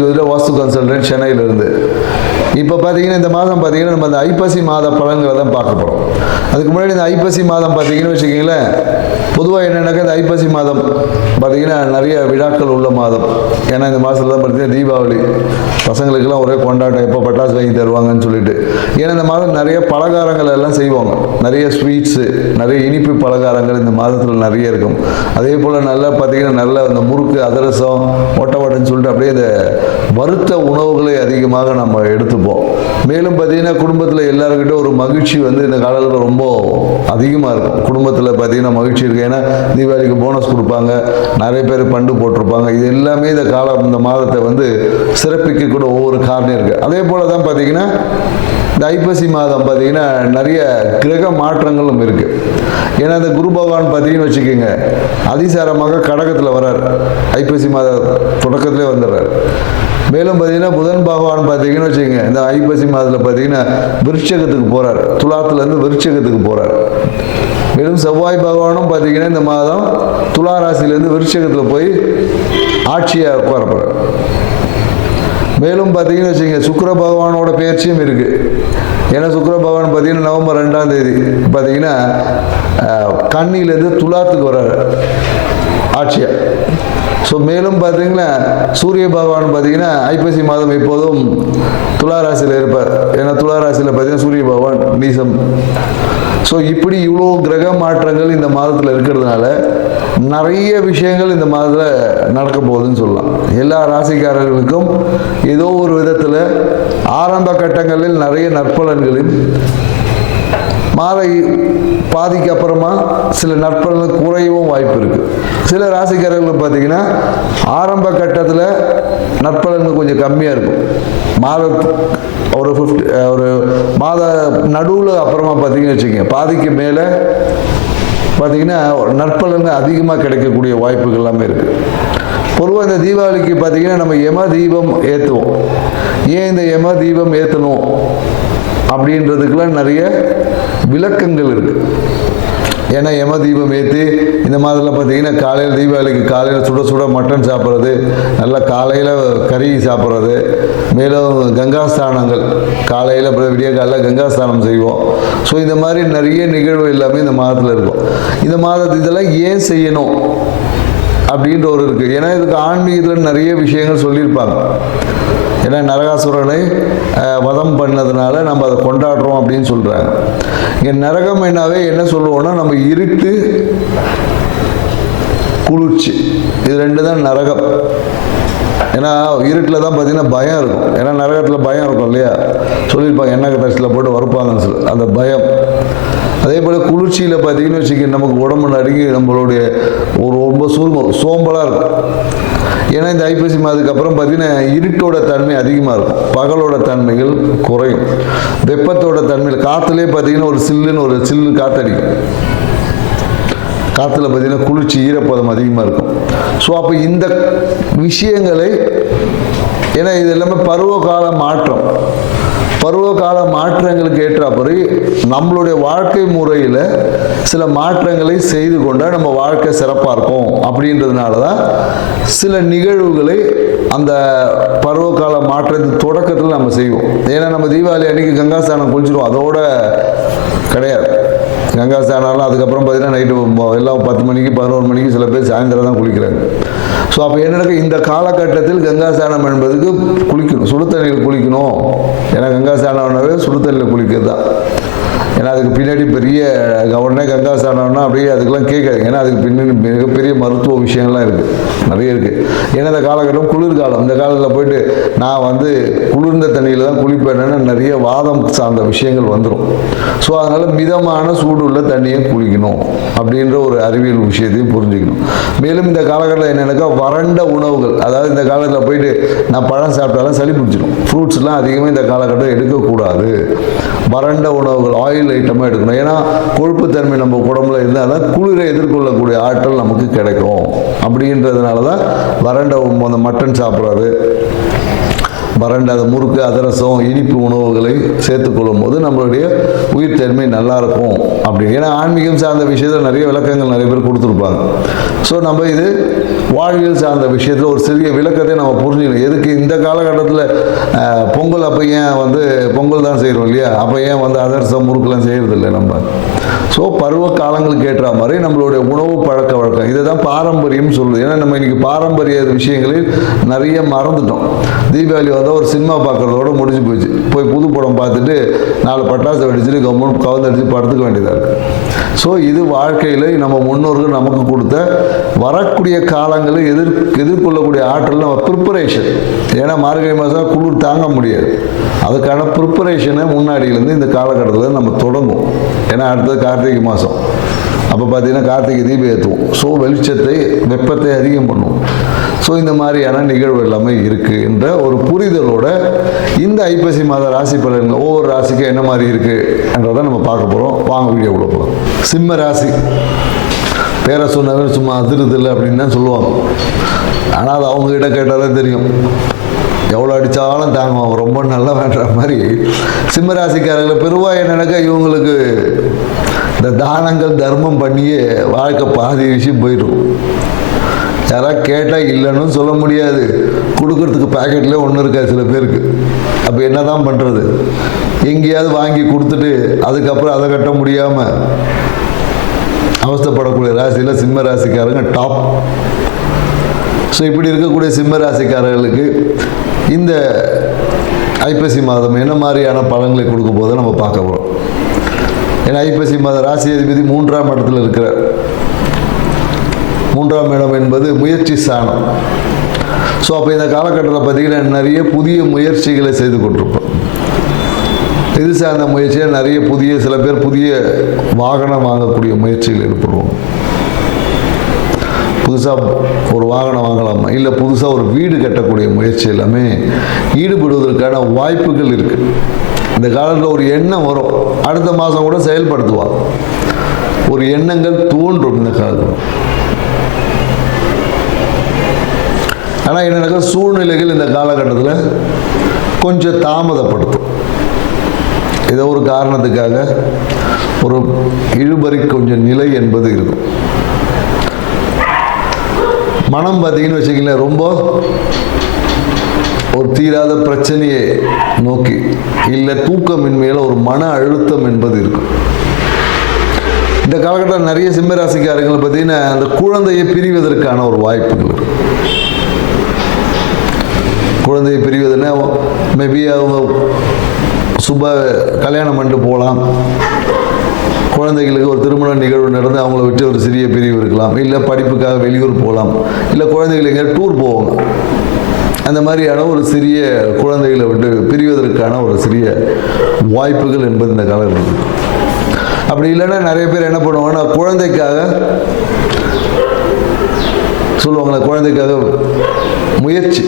ஜோதிட வாஸ்து கன்சல்டன்ட் சென்னையிலிருந்து. இப்போ பார்த்தீங்கன்னா இந்த மாதம் பார்த்தீங்கன்னா நம்ம அந்த ஐப்பசி மாத பலன்களை தான் பார்க்க போகிறோம். அதுக்கு முன்னாடி இந்த ஐப்பசி மாதம் பார்த்தீங்கன்னு வச்சுக்கிங்களேன், பொதுவாக என்னென்னாக்கா இந்த ஐப்பசி மாதம் பார்த்தீங்கன்னா நிறைய விழாக்கள் உள்ள மாதம். ஏன்னா இந்த மாதத்தில் தான் பார்த்தீங்கன்னா தீபாவளி, பசங்களுக்கெல்லாம் ஒரே கொண்டாட்டம், எப்போ பட்டாசு வாங்கி தருவாங்கன்னு சொல்லிட்டு. ஏன்னா இந்த மாதம் நிறைய பலகாரங்கள் எல்லாம் செய்வாங்க, நிறைய ஸ்வீட்ஸு, நிறைய இனிப்பு பலகாரங்கள் இந்த மாதத்தில் நிறைய இருக்கும். அதே போல் நல்லா பார்த்தீங்கன்னா நல்ல இந்த முறுக்கு, அதிரசம், ஒட்டவடைன்னு சொல்லிட்டு அப்படியே இந்த வறுத்த உணவுகளை அதிகமாக நம்ம எடுத்துப்போம். மேலும் பார்த்தீங்கன்னா குடும்பத்தில் எல்லாருக்கிட்ட ஒரு மகிழ்ச்சி வந்து இந்த காலத்தில் ரொம்ப அதிகமாக இருக்கும். குடும்பத்தில் பார்த்தீங்கன்னா மகிழ்ச்சி இருக்குது. ஏன்னா தீபாவளிக்கு போனஸ் கொடுப்பாங்க, நிறைய பேர் பண்டு போட்டிருப்பாங்க. இது எல்லாமே இந்த மாதத்தை வந்து சிறப்பிக்கக்கூட ஒவ்வொரு காரணம் இருக்குது. அதே போல் தான் பார்த்தீங்கன்னா இந்த ஐப்பசி மாதம் பார்த்தீங்கன்னா நிறைய கிரக மாற்றங்களும் இருக்குது. ஏன்னா இந்த குரு பகவான் பார்த்தீங்கன்னு வச்சுக்கோங்க, அதிசாரமாக கடகத்தில் வர்றார், ஐப்பசி மாத தொடக்கத்திலே வந்துடுறார். மேலும் பார்த்தீங்கன்னா புதன் பகவான் பார்த்தீங்கன்னு வச்சுக்கோங்க, இந்த ஐப்பசி மாதத்தில் பார்த்தீங்கன்னா விருட்சகத்துக்கு போகிறார், துலாத்துலேருந்து விருட்சகத்துக்கு போகிறார். மேலும் செவ்வாய் பகவானும் பார்த்தீங்கன்னா இந்த மாதம் துலா ராசியிலேருந்து விருட்சகத்தில் போய் ஆட்சியாக உட்கார போகிறார். மேலும் பார்த்தீங்கன்னு வச்சுக்கோங்க, சுக்கிர பகவானோட பயிற்சியும் இருக்குது. ஏன்னா சுக்கிர பகவான் பார்த்தீங்கன்னா நவம்பர் 2ஆம் தேதி பார்த்தீங்கன்னா கன்னியிலேருந்து துலாத்துக்கு வர்றாரு ஆட்சியாக. ஸோ மேலும் பார்த்தீங்கன்னா சூரிய பகவான் பார்த்தீங்கன்னா ஐப்பசி மாதம் எப்போதும் துலா ராசியில் இருப்பார். ஏன்னா துலா ராசியில் பார்த்தீங்கன்னா சூரிய பகவான் நீசம். ஸோ இப்படி இவ்வளோ கிரக மாற்றங்கள் இந்த மாதத்தில் இருக்கிறதுனால நிறைய விஷயங்கள் இந்த மாதத்தில் நடக்க போகுதுன்னு சொல்லலாம். எல்லா ராசிக்காரர்களுக்கும் ஏதோ ஒரு விதத்தில் ஆரம்ப கட்டங்களில் நிறைய நற்பலன்களையும், மாத பாதிக்கு அப்புறமா சில நற்பலன்கள் குறையவும் வாய்ப்பு இருக்குது. சில ராசிக்காரர்கள் பார்த்தீங்கன்னா ஆரம்ப கட்டத்தில் நற்பலன்கள் கொஞ்சம் கம்மியாக இருக்கும். ஒரு மாத நடுவில் அப்புறமா பார்த்தீங்கன்னு வச்சுக்கோங்க, பாதிக்கு மேலே பார்த்தீங்கன்னா நற்பலன்கள் அதிகமாக கிடைக்கக்கூடிய வாய்ப்புகள் எல்லாமே இருக்குது. பொதுவாக இந்த தீபாவளிக்கு பார்த்தீங்கன்னா நம்ம யம தீபம் ஏற்றுவோம். ஏன் இந்த யம தீபம் ஏற்றணும் அப்படின்றதுக்கெல்லாம் நிறைய விளக்கங்கள் இருக்குது. ஏன்னா யம தீபம் ஏற்றி இந்த மாதத்தில் பார்த்தீங்கன்னா காலையில் தீபாவளிக்கு காலையில் சுட சுட மட்டன் சாப்பிட்றது, நல்லா காலையில் கறி சாப்பிட்றது, மேலும் கங்காஸ்தானங்கள் காலையில் விடிய காலையில் கங்காஸ்தானம் செய்வோம். ஸோ இந்த மாதிரி நிறைய நிகழ்வு எல்லாமே இந்த மாதத்தில் இருக்கும். இந்த மாதத்தில் இதெல்லாம் ஏன் செய்யணும் அப்படின்ற ஒரு இருக்குது. ஏன்னா இதுக்கு ஆன்மீகத்தில் நிறைய விஷயங்கள் சொல்லியிருப்பாங்க. ஏன்னா நரகாசுரனை வதம் பண்ணதுனால நம்ம அதை கொண்டாடுறோம் அப்படின்னு சொல்கிறாங்க. இங்கே நரகம் என்னாவே என்ன சொல்லுவோம்னா, நம்ம இருட்டு, குளிர்ச்சி, இது ரெண்டு தான் நரகம். ஏன்னா இருட்டில் தான் பார்த்தீங்கன்னா பயம் இருக்கும். ஏன்னா நரகத்தில் பயம் இருக்கும் இல்லையா, சொல்லியிருப்பாங்க எண்ணெய் தச்சில் போட்டு வறுப்பாங்கன்னு சொல்லி, அந்த பயம். அதே போல் குளிர்ச்சியில் பார்த்தீங்கன்னு வச்சுக்க, நமக்கு உடம்பு நடுங்கி நம்மளுடைய ஒரு ரொம்ப சோம்பலாக இருக்கும். ஏன்னா இந்த ஐப்பசி மாதத்துக்கு அப்புறம் பார்த்தீங்கன்னா இருட்டோட தன்மை அதிகமாக இருக்கும், பகலோட தன்மைகள் குறையும், வெப்பத்தோட தன்மையில் காற்றுலேயே பார்த்தீங்கன்னா ஒரு சில்லு காற்றடிக்கும், காற்றுல பார்த்தீங்கன்னா குளிர்ச்சி, ஈரப்பதம் அதிகமாக இருக்கும். ஸோ அப்போ இந்த விஷயங்களை, ஏன்னா இது எல்லாமே பருவகால மாற்றம், பருவகால மாற்றங்களுக்கு ஏற்றாப்படி நம்மளுடைய வாழ்க்கை முறையில் சில மாற்றங்களை செய்து கொண்டால் நம்ம வாழ்க்கை சிறப்பாக இருக்கும். அப்படின்றதுனால தான் சில நிகழ்வுகளை அந்த பருவகால மாற்றத்தின் தொடக்கத்தில் நம்ம செய்வோம். ஏன்னா நம்ம தீபாவளி அன்றைக்கி கங்காஸ்தானம் குளிச்சிடுவோம், அதோட கிடையாது. கங்காஸ்தானம்லாம் அதுக்கப்புறம் பார்த்தீங்கன்னா நைட்டு எல்லாம் 10 மணிக்கு 11 மணிக்கு சில பேர் சாயந்தரம் தான் குளிக்கிறாங்க. ஸோ அப்போ என்ன, இந்த காலகட்டத்தில் கங்காஸ்தானம் என்பதுக்கு குளிக்கணும், சுடு தண்ணியில் குளிக்கணும். ஏன்னா கங்காஸ்தானம்னாவே சுடு தண்ணியில் குளிக்கிறது தான். ஏன்னா அதுக்கு பின்னாடி பெரிய உடனே கங்காஸ்தானம்னா அப்படியே அதுக்கெல்லாம் கேட்காது. ஏன்னா அதுக்கு பின்னாடி மிகப்பெரிய மருத்துவ விஷயங்கள்லாம் இருக்குது, நிறைய இருக்குது. ஏன்னா இந்த காலகட்டம் குளிர்காலம், இந்த காலத்தில் போயிட்டு நான் வந்து குளிர்ந்த தண்ணியில் தான் குளிப்பேன்னு நிறைய வாதம் சார்ந்த விஷயங்கள் வந்துடும். ஸோ அதனால் மிதமான சூடு உள்ள தண்ணியை குளிக்கணும் அப்படின்ற ஒரு அறிவியல் விஷயத்தையும் புரிஞ்சுக்கணும். மேலும் இந்த காலகட்டத்தில் என்னென்னாக்கா வறண்ட உணவுகள், அதாவது இந்த காலத்தில் போயிட்டு நான் பழம் சாப்பிட்டாலும் சளி பிடிச்சிடும், ஃப்ரூட்ஸ்லாம் அதிகமாக இந்த காலகட்டம் எடுக்கக்கூடாது. வறண்ட உணவுகள், ஆயில் ஐட்டமாக எடுக்கணும். ஏன்னா கொழுப்புத்தன்மை நம்ம உடம்புல இருந்தால் தான் குளிரை எதிர்கொள்ளக்கூடிய ஆற்றல் நமக்கு கிடைக்கும். அப்படின்றதுனால தான் வறண்ட அந்த மட்டன் சாப்பிட்றது, வறண்ட முறுக்கு, அதிரசம், இனிப்பு உணவுகளை சேர்த்துக்கொள்ளும் போது நம்மளுடைய உயிர்த்தன்மை நல்லாயிருக்கும் அப்படி. ஏன்னா ஆன்மீகம் சார்ந்த விஷயத்தில் நிறைய விளக்கங்கள் நிறைய பேர் கொடுத்துருப்பாங்க. ஸோ நம்ம இது வாழ்வியல் சார்ந்த விஷயத்தில் ஒரு சிறிய விளக்கத்தை நம்ம புரிஞ்சுக்கணும். எதுக்கு இந்த காலகட்டத்தில் பொங்கல் அப்போ ஏன் பொங்கல் தான் செய்கிறோம் இல்லையா, அப்போ ஏன் அதிரசம் முறுக்கெல்லாம் செய்கிறதில்லை நம்ம. ஸோ பருவ காலங்களுக்கு ஏற்ற மாதிரி நம்மளுடைய உணவு பழக்க வழக்கம் இதை தான் பாரம்பரியம் சொல்லுது. ஏன்னா நம்ம இன்னைக்கு பாரம்பரிய விஷயங்களில் நிறைய மறந்துட்டோம். தீபாவளி வந்தால் ஒரு சினிமா பார்க்குறதோட முடிஞ்சு போச்சு. போய் புது படம் பார்த்துட்டு 4 பட்டாசு வெடிச்சுட்டு கவுந்தடிச்சு படுத்துக்க வேண்டியதாக இருக்குது. ஸோ இது வாழ்க்கையில் நம்ம முன்னோர்கள் நமக்கு கொடுத்த வரக்கூடிய காலங்களில் எதிர்கொள்ளக்கூடிய ஆற்றல் நம்ம ப்ரிப்பரேஷன். ஏன்னா மார்கழி மாதம் குளிர் தாங்க முடியாது. அதுக்கான ப்ரிப்பரேஷனை முன்னாடியிலேருந்து இந்த காலகட்டத்தில் நம்ம தொடங்கும். ஏன்னா அடுத்தது கார்த்திகை மாதம். அப்போ பார்த்தீங்கன்னா கார்த்திகை தீபம் ஏற்றுவோம். ஸோ வெளிச்சத்தை, வெப்பத்தை அதிகம் பண்ணுவோம். ஸோ இந்த மாதிரியான நிகழ்வு எல்லாமே இருக்குது என்ற ஒரு புரிதலோட இந்த ஐப்பசி மாத ராசி பலன்கள் ஒவ்வொரு ராசிக்கும் என்ன மாதிரி இருக்குன்றதை நம்ம பார்க்க போகிறோம். வாங்க வீடியோக்குள்ள போகிறோம். சிம்ம ராசி பேரை சொன்னவர் சும்மா அதிருதில்லை அப்படின்னு தான் சொல்லுவாங்க. ஆனால் அது அவங்ககிட்ட கேட்டாலே தெரியும். எவ்வளோ அடித்தாலும் தாங்குவாங்க, ரொம்ப நல்லா வேண்டுற மாதிரி. சிம்மராசிக்காரர்களை பெருவாக என்னன்னாக்கா இவங்களுக்கு இந்த தானங்கள் தர்மம் பண்ணியே வாழ்க்கை பாதி விஷயம் போயிடும். யாராவது கேட்டால் இல்லைன்னு சொல்ல முடியாது. கொடுக்கறதுக்கு பேக்கெட்லேயே ஒன்று இருக்காது சில பேருக்கு. அப்போ என்ன தான் பண்ணுறது? எங்கேயாவது வாங்கி கொடுத்துட்டு அதுக்கப்புறம் அதை கட்ட முடியாமல் அவஸ்தைப்படக்கூடிய ராசியில் சிம்ம ராசிக்காரங்க டாப். ஸோ இப்படி இருக்கக்கூடிய சிம்ம ராசிக்காரர்களுக்கு இந்த ஐப்பசி மாதம் என்ன மாதிரியான பலன்களை கொடுக்க போதை நம்ம பார்க்க போகிறோம். ஏன்னா ஐப்பசி மாதம் ராசி அதிபதி 3ஆம் இடத்துல இருக்கிறார். 3ஆம் இடம் என்பது முயற்சி ஸ்தானம். ஸோ அப்போ இந்த காலகட்டத்தில் பார்த்தீங்கன்னா நிறைய புதிய முயற்சிகளை செய்து கொண்டிருப்போம். இது சார்ந்த முயற்சியாக நிறைய சில பேர் புதிய வாகனம் வாங்கக்கூடிய முயற்சிகள் ஈடுபடுவோம். புதுசாக ஒரு வாகனம் வாங்கலாமா, இல்லை புதுசாக ஒரு வீடு கட்டக்கூடிய முயற்சி எல்லாமே ஈடுபடுவதற்கான வாய்ப்புகள் இருக்குது. இந்த காலத்தில் ஒரு எண்ணம் வரும், அடுத்த மாதம் கூட செயல்படுத்துவாங்க. ஒரு எண்ணங்கள் தோன்றும் இந்த காலத்தில். ஆனால் என்னென்னாக்கா சூழ்நிலைகள் இந்த காலகட்டத்தில் கொஞ்சம் தாமதப்படுத்தும். ஏதோ ஒரு காரணத்துக்காக ஒரு இழுபறி கொஞ்சம் நிலை என்பது இருக்கும். மனம் பார்த்தீங்கன்னு வச்சுக்கங்களேன், ரொம்ப ஒரு தீராத பிரச்சனையை நோக்கி, இல்லை தூக்கமின்மையில் ஒரு மன அழுத்தம் என்பது இருக்கும். இந்த காலகட்டம் நிறைய சிம்மராசிக்காரங்களை பார்த்தீங்கன்னா அந்த குழந்தையை பிரிவதற்கான ஒரு வாய்ப்புகள் இருக்கு. குழந்தையை பிரிவதுன்னா மேபி அவங்க கல்யாணம் பண்ணிட்டு போகலாம். குழந்தைகளுக்கு ஒரு திருமண நிகழ்வு நடந்து அவங்கள விட்டு ஒரு சிறிய பிரிவு இருக்கலாம். இல்லை படிப்புக்காக வெளியூர் போகலாம். இல்லை குழந்தைகள் எங்கேயாவது டூர் போவாங்க. அந்த மாதிரியான ஒரு சிறிய குழந்தைகளை விட்டு பிரிவதற்கான ஒரு சிறிய வாய்ப்புகள் என்பது இந்த காலகட்டத்தில். அப்படி இல்லைன்னா நிறைய பேர் என்ன பண்ணுவாங்கன்னா குழந்தைக்காக சொல்லுவாங்களே, குழந்தைக்காக முயற்சி,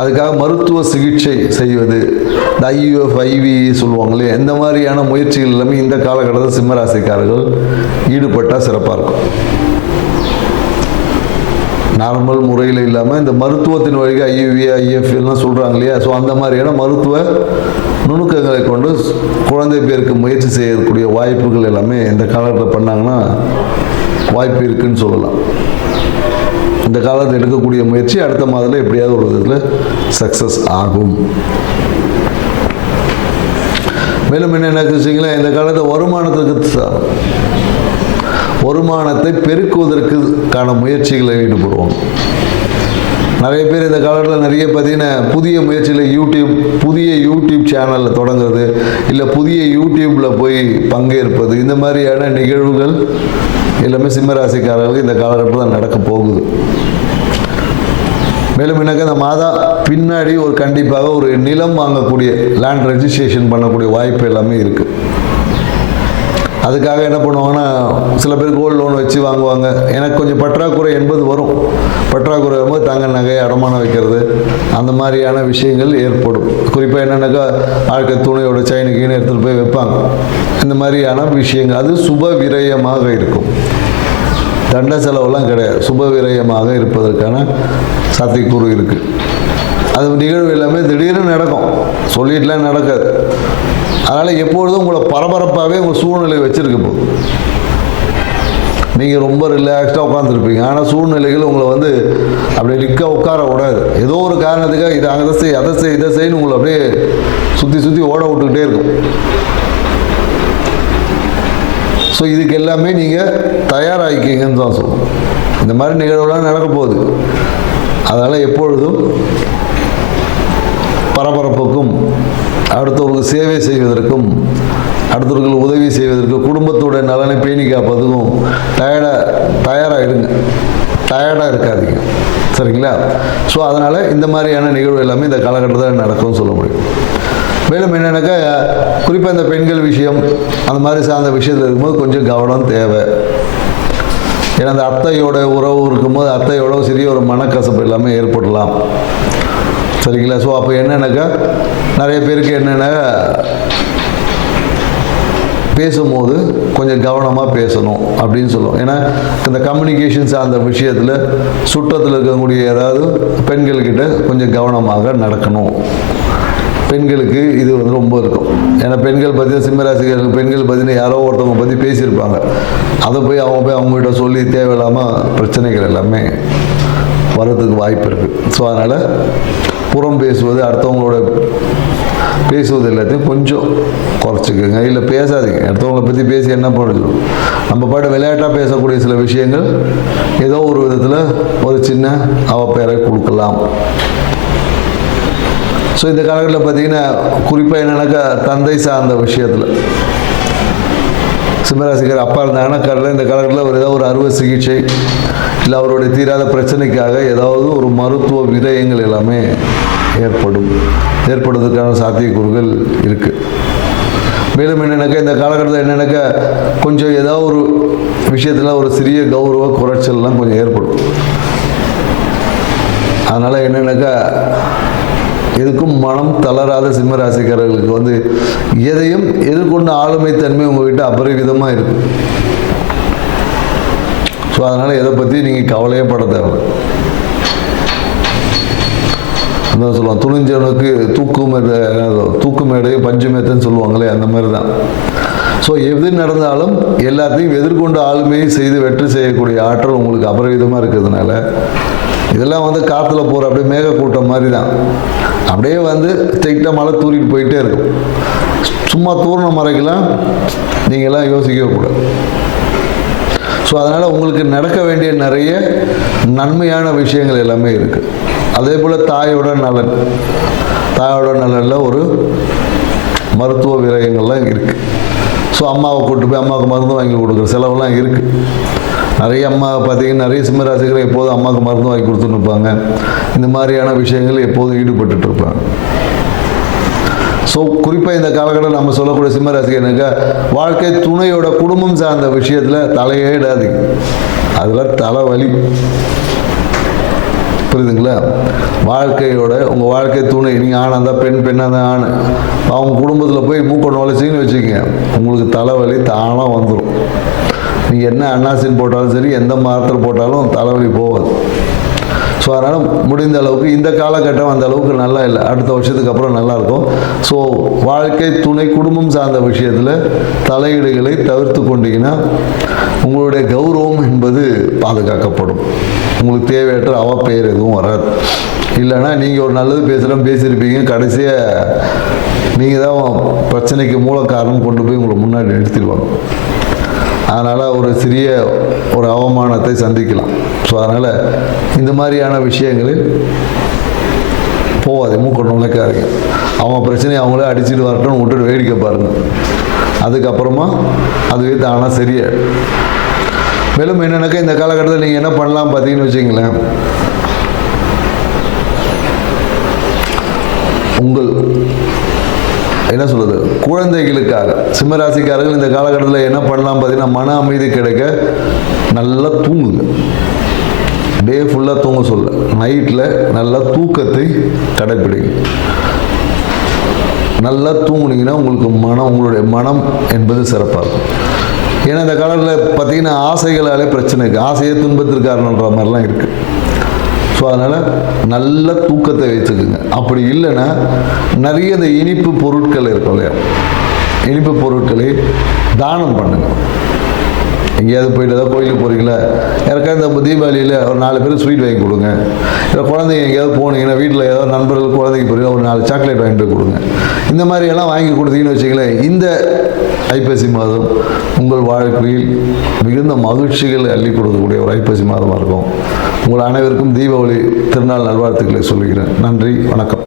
அதுக்காக மருத்துவ சிகிச்சை செய்வது, இந்த IVF IVE சொல்லுவாங்களே, இந்த மாதிரியான முயற்சிகள் எல்லாமே இந்த காலகட்டத்தில் சிம்மராசிக்காரர்கள் ஈடுபட்டால் சிறப்பாக இருக்கும். நார்மல் முறையில் இல்லாமல் இந்த மருத்துவத்தின் வழியாக IVF IVF எல்லாம் சொல்கிறாங்க இல்லையா. ஸோ அந்த மாதிரியான மருத்துவ நுணுக்கங்களை கொண்டு குழந்தை பேருக்கு முயற்சி செய்யக்கூடிய வாய்ப்புகள் எல்லாமே இந்த காலத்தில் பண்ணாங்கன்னா வாய்ப்பு இருக்குன்னு சொல்லலாம். இந்த காலத்தில் எடுக்கக்கூடிய முயற்சி அடுத்த மாதத்தில் எப்படியாவது ஒரு விதத்தில் சக்ஸஸ் ஆகும். மேலும் என்ன வச்சிங்களேன், இந்த காலத்தில் வருமானத்தை பெருக்குவதற்கான முயற்சிகளை ஈடுபடுவோம். நிறைய பேர் இந்த காலத்தில் நிறைய பார்த்தீங்கன்னா புதிய முயற்சியில் புதிய யூடியூப் சேனலில் தொடங்குறது, இல்லை புதிய யூடியூப்பில் போய் பங்கேற்பது, இந்த மாதிரியான நிகழ்வுகள் எல்லாமே சிம்மராசிக்காரர்களுக்கு இந்த காலகட்டத்தில் நடக்க போகுது. மேலும் எனக்கு இந்த மாதா பின்னாடி கண்டிப்பாக ஒரு நிலம் வாங்கக்கூடிய, லேண்ட் ரெஜிஸ்ட்ரேஷன் பண்ணக்கூடிய வாய்ப்பு எல்லாமே இருக்குது. அதுக்காக என்ன பண்ணுவாங்கன்னா சில பேர் கோல்டு லோன் வச்சு வாங்குவாங்க. எனக்கு கொஞ்சம் பற்றாக்குறை என்பது வரும். பற்றாக்குறை வரும்போது தங்க நகை அடமானம் வைக்கிறது, அந்த மாதிரியான விஷயங்கள் ஏற்படும். குறிப்பாக என்னென்னாக்கா ஆட்கள் துணையோட செயினுக்குன்னு எடுத்துகிட்டு போய் வைப்பாங்க. இந்த மாதிரியான விஷயங்கள் அது சுப விரயமாக இருக்கும். தண்ட செலவெல்லாம் கிடையாது, சுப விரயமாக இருப்பதற்கான சாத்தியக்கூறு இருக்குது. அது நிகழ்வு எல்லாமே திடீர்னு நடக்கும், சொல்லிட்டுலாம் நடக்காது. அதனால் எப்பொழுதும் உங்களை பரபரப்பாகவே உங்கள் சூழ்நிலை வச்சுருக்க போகுது. நீங்கள் ரொம்ப ரிலாக்ஸ்டாக உட்காந்துருப்பீங்க, ஆனால் சூழ்நிலைகள் உங்களை வந்து அப்படியே நிற்க உட்கார விடாது. ஏதோ ஒரு காரணத்துக்காக இதை அதை செய் அதை செய் இதை செய்யணும் உங்களை அப்படியே சுற்றி சுற்றி ஓட விட்டுக்கிட்டே இருக்கும். ஸோ இதுக்கு எல்லாமே நீங்கள் தயாராகிக்கிங்கன்னு தான் சொல்லுவோம். இந்த மாதிரி நிகழ்வுலாம் நடக்க போகுது. அதனால் எப்பொழுதும் பரபரப்புக்கும், அடுத்தவர்களுக்கு சேவை செய்வதற்கும், அடுத்தவர்களுக்கு உதவி செய்வதற்கும், குடும்பத்தோட நலனை பேணி காப்பதுக்கும் தயாராக இருங்க, டயர்டாக இருக்காதீங்க, சரிங்களா? ஸோ அதனால் இந்த மாதிரியான நிகழ்வு எல்லாமே இந்த காலகட்டத்தில் நடக்கும்னு சொல்ல முடியும். மேலும் என்னென்னாக்கா, குறிப்பாக இந்த பெண்கள் விஷயம் அந்த மாதிரி சார்ந்த விஷயத்தில் இருக்கும்போது கொஞ்சம் கவனம் தேவை. ஏன்னா அந்த அத்தையோட உறவு இருக்கும்போது அத்தையோட சிறிய ஒரு மனக்கசப்பு எல்லாமே ஏற்படலாம், சரிங்களா? ஸோ அப்போ என்னென்னாக்கா, நிறைய பேருக்கு என்னென்னா பேசும்போது கொஞ்சம் கவனமாக பேசணும் அப்படின்னு சொல்லுவோம். ஏன்னா இந்த கம்யூனிகேஷன்ஸ் அந்த விஷயத்தில் சுற்றத்தில் இருக்கக்கூடிய ஏதாவது பெண்கள்கிட்ட கொஞ்சம் கவனமாக நடக்கணும். பெண்களுக்கு இது வந்து ரொம்ப இருக்கும். ஏன்னா பெண்கள் பார்த்தீங்கன்னா, சிம்மராசிக்காரர்கள் பெண்கள் பார்த்தீங்கன்னா யாரோ ஒருத்தவங்க பற்றி பேசியிருப்பாங்க, அதை போய் அவங்ககிட்ட சொல்லி தேவையில்லாமல் பிரச்சனைகள் எல்லாமே வர்றதுக்கு வாய்ப்பு இருக்குது. ஸோ அதனால் புறம் பேசுவது, அடுத்தவங்களோட பேசுவது எல்லாத்தையும் கொஞ்சம் குறைச்சிக்கோங்க. இல்லை பேசாதீங்க, அடுத்தவங்களை பற்றி பேசி என்ன பண்ணுறது. நம்ம பாட்டு விளையாட்டாக பேசக்கூடிய சில விஷயங்கள் ஏதோ ஒரு விதத்தில் ஒரு சின்ன அவப்பெயரை கொடுக்கலாம். ஸோ இந்த காலகட்டத்தில் பார்த்தீங்கன்னா, குறிப்பாக என்னென்னாக்கா தந்தை சார்ந்த விஷயத்தில் சிம்மராசிக்கார் அப்பா இருந்தாங்கன்னா இந்த காலகட்டத்தில் ஒரு ஏதாவது ஒரு அறுவை சிகிச்சை இல்லை அவருடைய தீராத பிரச்சனைக்காக ஏதாவது ஒரு மருத்துவ விரயங்கள் எல்லாமே ஏற்படுவதற்கான சாத்தியக்கூறுகள் இருக்குது. மேலும் என்னென்னாக்கா, இந்த காலகட்டத்தில் என்னென்னாக்கா கொஞ்சம் ஏதாவது ஒரு விஷயத்தில் ஒரு சிறிய கௌரவ குறைச்சல்லாம் கொஞ்சம் ஏற்படும். அதனால் என்னென்னாக்கா, எதுக்கும் மனம் தளராத சிம்மராசிக்காரர்களுக்கு வந்து எதையும் எதிர்கொண்ட ஆளுமை தன்மை உங்ககிட்ட அபரிவிதமாக இருக்கு. ஸோ அதனால் எதை பற்றி நீங்கள் கவலையே பட தேவை. என்ன சொல்லுவாங்க, துணிஞ்சவனுக்கு தூக்கு மேடையை பஞ்சு மேத்தைன்னு சொல்லுவாங்களே, அந்த மாதிரி தான். ஸோ எது நடந்தாலும் எல்லாத்தையும் எதிர்கொண்ட ஆளுமையை செய்து வெற்றி செய்யக்கூடிய ஆற்றல் உங்களுக்கு அபரிவிதமாக இருக்கிறதுனால இதெல்லாம் வந்து காற்றுல போகிற அப்படியே மேகக்கூட்டம் மாதிரி தான். அப்படியே வந்து ஸ்ட்ரைட்டாக மழை தூரிட்டு போயிட்டே இருக்கும். சும்மா தூர்ண மறைக்கெல்லாம் நீங்கள்லாம் யோசிக்கவே கூடாது. ஸோ அதனால் உங்களுக்கு நடக்க வேண்டிய நிறைய நன்மையான விஷயங்கள் எல்லாமே இருக்குது. அதே போல் தாயோட நலனில் ஒரு மருத்துவ விரயங்கள்லாம் இருக்குது. ஸோ அம்மாவை கூப்பிட்டு போய் அம்மாவுக்கு மருந்து வாங்கி கொடுக்குற செலவுலாம் இருக்குது. நிறைய அம்மா பார்த்தீங்கன்னா, நிறைய சிம்மராசிகள் எப்போதும் அம்மாவுக்கு மருந்து வாங்கி கொடுத்துட்டு இருப்பாங்க. இந்த மாதிரியான விஷயங்கள் எப்போதும் ஈடுபட்டு இருப்பாங்க. ஸோ குறிப்பாக இந்த காலகட்டம் நம்ம சொல்லக்கூடிய சிம்மராசிகனுக்கு வாழ்க்கை துணையோட குடும்பம் சார்ந்த விஷயத்தில் தலையே இடாதீங்க. அதில் தலைவலி, புரியுதுங்களா? வாழ்க்கையோட உங்கள் வாழ்க்கை துணை, நீங்கள் ஆணாக இருந்தால் பெண், பெண்ணாக இருந்தால் ஆண், அவங்க குடும்பத்தில் போய் மூக்க நுழைச்சின்னு வச்சுக்கோங்க, உங்களுக்கு தலைவலி தானாக வந்துடும். நீங்கள் என்ன அன்னாசின் போட்டாலும் சரி, எந்த மாத்திரை போட்டாலும் தலைவலி போகாது. ஸோ அதனால் முடிந்த அளவுக்கு இந்த காலகட்டம் அந்த அளவுக்கு நல்லா இல்லை, அடுத்த வருஷத்துக்கு அப்புறம் நல்லாயிருக்கும். ஸோ வாழ்க்கை துணை குடும்பம் சார்ந்த விஷயத்தில் தலையீடுகளை தவிர்த்து கொண்டீங்கன்னா உங்களுடைய கௌரவம் என்பது பாதுகாக்கப்படும். உங்களுக்கு தேவையற்ற அவப்பெயர் எதுவும் வராது. இல்லைன்னா நீங்கள் ஒரு நல்லது பேசியிருப்பீங்க, கடைசியாக நீங்கள் தான் பிரச்சனைக்கு மூல காரணம் கொண்டு போய் உங்களை முன்னாடி நிறுத்திடுவாங்க. அதனால் ஒரு சிறிய ஒரு அவமானத்தை சந்திக்கலாம். ஸோ அதனால் இந்த மாதிரியான விஷயங்களில் போகாது, மூக்க நுழைக்காதீங்க. அவங்க பிரச்சனையை அவங்களே அடிச்சுட்டு வரட்டும்னு விட்டுட்டு வேடிக்கை பாருங்கள். அதுக்கப்புறமா அதுவே தானாக சரியா. மேலும் என்னென்னாக்கா, இந்த காலகட்டத்தில் நீங்கள் என்ன பண்ணலாம் பார்த்தீங்கன்னு வச்சிங்களேன், உங்கள் என்ன சொல்கிறது, குழந்தைகளுக்காக சிம்மராசிக்காரர்கள் இந்த காலகட்டத்தில் என்ன பண்ணலாம் பார்த்தீங்கன்னா, மன அமைதி கிடைக்க நல்லா தூங்குங்க. டே ஃபுல்லாக தூங்க சொல்ல, நைட்டில் நல்லா தூக்கத்தை கடைப்பிடிங்க. நல்லா தூங்குனீங்கன்னா உங்களுக்கு உங்களுடைய மனம் என்பது சிறப்பாக இருக்கும். ஏன்னா இந்த காலத்தில் பார்த்தீங்கன்னா ஆசைகளாலே பிரச்சனை இருக்குது. ஆசையே துன்பத்திற்கு காரணன்ற மாதிரிலாம் இருக்குது. ஸோ ஸோ அதனால் நல்ல தூக்கத்தை வைத்துக்குங்க. அப்படி இல்லைன்னா நிறைய இந்த இனிப்பு பொருட்கள் இருக்கும் இல்லையா, இனிப்பு பொருட்களை தானம் பண்ணுங்க. எங்கேயாவது போயிட்டு ஏதாவது கோயிலுக்கு போகிறீங்களா, யாருக்காவது இந்த தீபாவளியில் ஒரு 4 பேருக்கு ஸ்வீட் வாங்கி கொடுங்க. இல்லை குழந்தைங்க எங்கேயாவது போனீங்கன்னா வீட்டில் ஏதாவது நண்பர்கள் குழந்தைக்கு போகிறீங்கன்னா ஒரு 4 சாக்லேட் வாங்கிட்டு போய் கொடுங்க. இந்த மாதிரியெல்லாம் வாங்கி கொடுத்தீங்கன்னு வச்சுங்களேன், இந்த ஐப்பசி மாதம் உங்கள் வாழ்க்கையில் மிகுந்த மகிழ்ச்சிகளை அள்ளி கொடுக்கக்கூடிய ஒரு ஐப்பசி மாதமாக இருக்கும். உங்கள் அனைவருக்கும் தீபாவளி திருநாள் நல்வாழ்த்துக்களை சொல்லுகிறேன். நன்றி, வணக்கம்.